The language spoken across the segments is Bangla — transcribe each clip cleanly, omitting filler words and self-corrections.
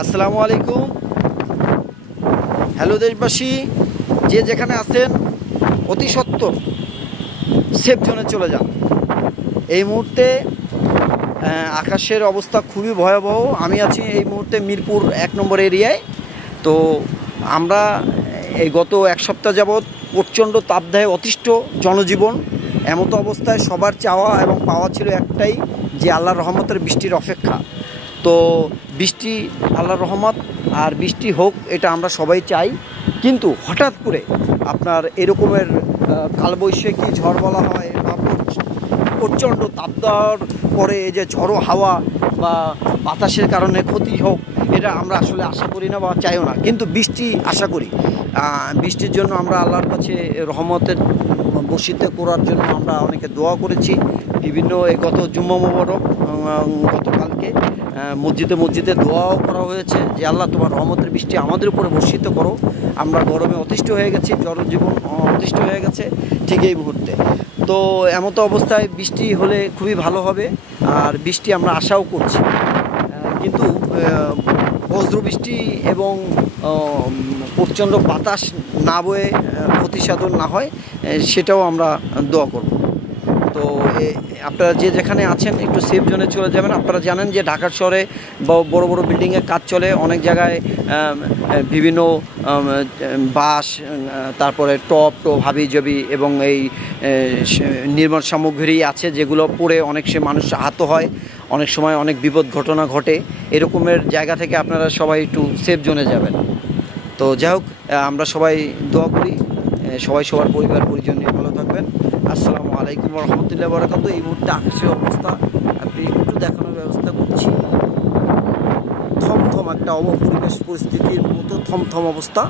আসসালামু আলাইকুম। হ্যালো দেশবাসী, যে যেখানে আছেন অতি সত্বর সেফ জোনে চলে যান। এই মুহূর্তে আকাশের অবস্থা খুবই ভয়াবহ। আমি আছি এই মুহূর্তে মিরপুর 1 নম্বর এরিয়ায়। তো আমরা এই গত এক সপ্তাহ যাবৎ প্রচণ্ড তাপদাহে অতিষ্ঠ জনজীবন। এমতো অবস্থায় সবার চাওয়া এবং পাওয়া ছিল একটাই, যে আল্লাহর রহমতের বৃষ্টির অপেক্ষা। তো বৃষ্টি আল্লাহর রহমত আর বৃষ্টি হোক, এটা আমরা সবাই চাই। কিন্তু হঠাৎ করে আপনার এরকমের কালবৈশাখী ঝড় বলা হয় বা প্রচণ্ড তাপদাহর পরে যে ঝড়ো হাওয়া বা বাতাসের কারণে ক্ষতি হোক, এটা আমরা আসলে আশা করি না বা চাইও না। কিন্তু বৃষ্টি আশা করি। বৃষ্টির জন্য আমরা আল্লাহর কাছে রহমতের বর্ষিত করার জন্য আমরা অনেকে দোয়া করেছি। বিভিন্ন এই গত জুম্মা মোবারক গতকালকে মসজিদে দোয়াও করা হয়েছে যে আল্লাহ তোমার রহমতের বৃষ্টি আমাদের উপরে বর্ষিত করো। আমরা গরমে অতিষ্ঠ হয়ে গেছি, জনজীবন অতিষ্ঠ হয়ে গেছে ঠিক এই মুহূর্তে। তো এমতো অবস্থায় বৃষ্টি হলে খুবই ভালো হবে, আর বৃষ্টি আমরা আশাও করছি। কিন্তু বজ্রবৃষ্টি এবং প্রচণ্ড বাতাস না বয়ে ক্ষতিসাধন না হয়, সেটাও আমরা দোয়া করব। তো আপনারা যে যেখানে আছেন একটু সেফ জোনে চলে যাবেন। আপনারা জানেন যে ঢাকার শহরে বড় বড় বিল্ডিংয়ের কাজ চলে, অনেক জায়গায় বিভিন্ন বাঁশ, তারপরে টপ হাবিজাবি এবং এই নির্মাণ সামগ্রী আছে যেগুলো পড়ে অনেক সে মানুষ আহত হয়, অনেক সময় অনেক বিপদ ঘটনা ঘটে। এরকমের জায়গা থেকে আপনারা সবাই একটু সেফ জোনে যাবেন। তো যাই হোক, আমরা সবাই দোয়া করি সবাই সবার পরিবার পরিজন নিয়ে ভালো থাকবেন। আসসালামু আলাইকুম ওয়া রাহমাতুল্লাহি ওয়া বারাকাতুহু। এই মুহূর্তে আকাশের অবস্থা আপনি একটু দেখানোর ব্যবস্থা করছি। থমথম একটা পরিবেশ পরিস্থিতির মতো থমথম অবস্থা।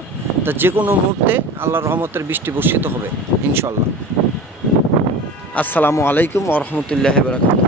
তা যে কোনো মুহূর্তে আল্লাহর রহমতের বৃষ্টি বর্ষিত হবে ইনশাল্লাহ। আসসালামু আলাইকুম ওয়া রাহমাতুল্লাহি ওয়া বারাকাতুহু।